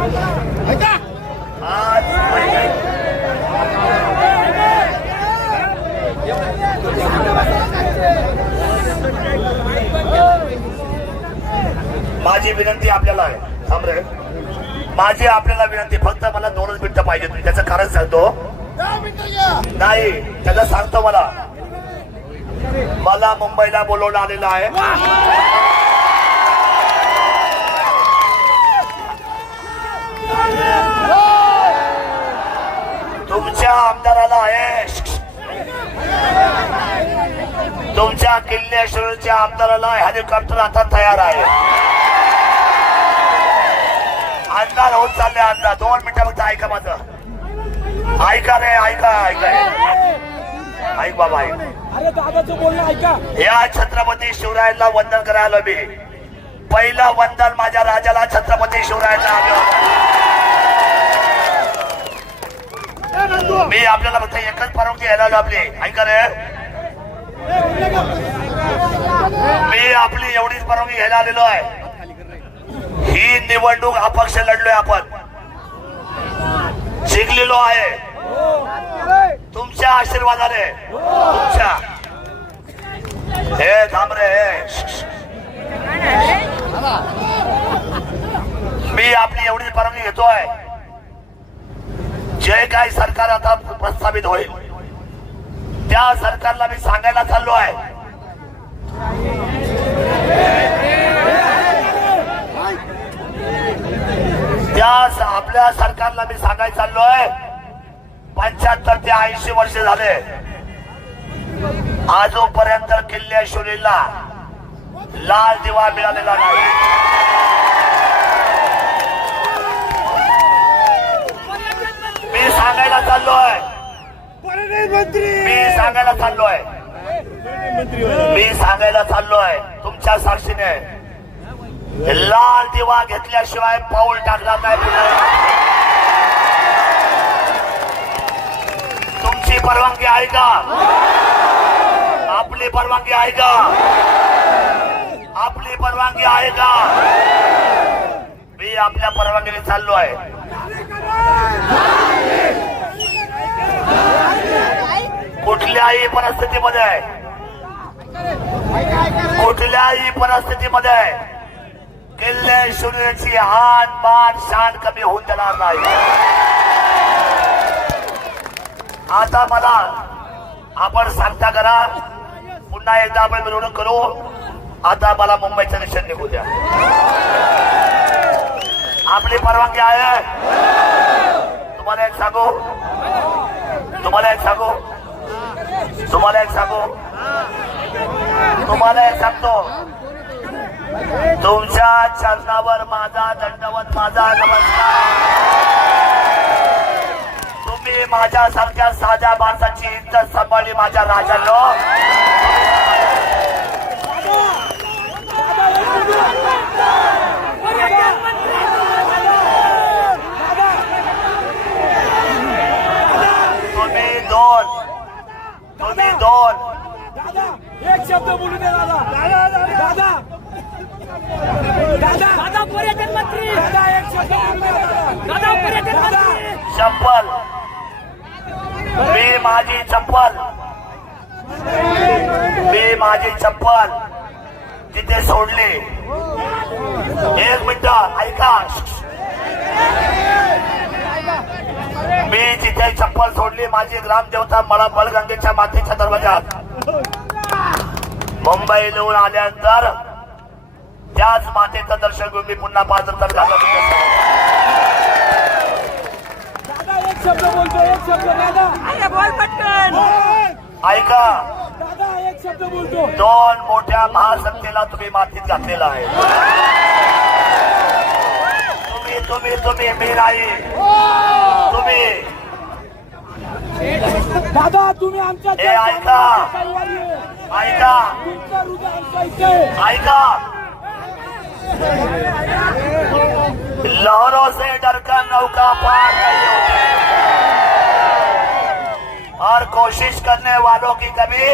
आज माझी विनंती आपल्याला आहे. थांब रे. माझी आपल्याला विनंती फक्त मला दोनच मिनिटं पाहिजे तुम्ही. त्याचं कारण सांगतो. नाही त्याचं सांगतो मला. मला मुंबईला बोलवलं आलेलं आहे तुमच्या आमदाराला आहे तुमच्या किल्लेश्वरच्या आमदाराला हेलिकॉप्टर आता तयार आहे. अंदाज होत चालले अंदाज दोन मिनिटं फक्त ऐका माझं. ऐका रे ऐका ऐका. ऐक बाबा ऐक. अरे दादाचं बोलणं ऐका. या छत्रपती शिवरायांना वंदन करायला मी. पहिलं वंदन माझ्या राजाला छत्रपती शिवरायांना आलं. मी आपल्याला फक्त एकच परवानगी यायला आलो आपली. ऐका रे. मी आपली एवढीच परवानगी घ्यायला आलेलो आहे. ही निवडणूक अपक्ष लढलोय आपण. जिंकलेलो आहे. तुमच्या आशीर्वादाने. तुमच्या. हे थांब रे हे. मी आपली एवढीच परवानगी घेतोय. जे काही सरकार आता प्रस्थापित होईल त्या सरकारला मी सांगायला चाललो आहे. त्या आपल्या सरकारला मी सांगायला चाललोय पंच्याहत्तर ते ऐंशी वर्ष झाले. आजोपर्यंत किल्लेश्वरीला लाल दिवा मिळालेला नाही मी सांगायला चाललोय. मी सांगायला चाललोय. मी सांगायला चाललोय. तुमच्या साक्षीने. लाल दिवा घेतल्याशिवाय पाऊल टाकणार नाही. तुमची परवानगी आहे का? आपली परवानगी आहे का? आपली परवानगी आहे का? मी आपल्या परवानगीने चाललो आहे कुठल्याही परिस्थितीमध्ये. कुठल्याही परिस्थितीमध्ये किल्ले सूर्याची हात मान शान कमी होऊन देणार नाही. आता मला आपण सांगता करा पुन्हा एकदा आपण मिरवणूक करू. आता मला मुंबईचं निश्चित निघू द्या. आपली परवानगी आहे. तुम्हाला एक सांगू. तुम्हाला एक सांगू? तुम्हाला एक सांगू? तुम्हाला एक सांगतो. तुमच्या चरणावर माझा दंडवत माझा नमस्कार. तुम्ही माझ्यासारख्या साध्या माणसाची इज्जत सांभाळली माझ्या राजांनो तुम्ही दोन तुम्ही दोन. दादा एक शब्द बोलू दे दादा. दादा दादा. दादा पर्यटन मंत्री. दादा एक शब्द बोलू दे दादा. दादा पर्यटन मंत्री. चप्पल मी माझी चप्पल मी माझी चप्पल तिथे सोडली. एक मिनिट ऐका. मी जिथे चप्पल सोडली माझी ग्रामदेवता मला बळगंगेच्या मातीच्या दरवाजात मुंबईहून आल्यानंतर त्याच मातेचं दर्शन घेऊन मी पुन्हा पाच नंतर घालत दादा एक शब्द बोलतो एक शब्द दादा. अरे बोल पटकन. ऐका. दादा एक शब्द बोलतो. दोन मोठ्या महासत्तेला तुम्ही मातीत घातलेला आहे. तुम्ही तुम्ही तुम्ही मी नाही. दादा तुम्ही आमच्या तुमचं हृदय आमचं इथे ऐका. लहरों से डरकर नौका पार नहीं होती और कोशिश करने वालों की कभी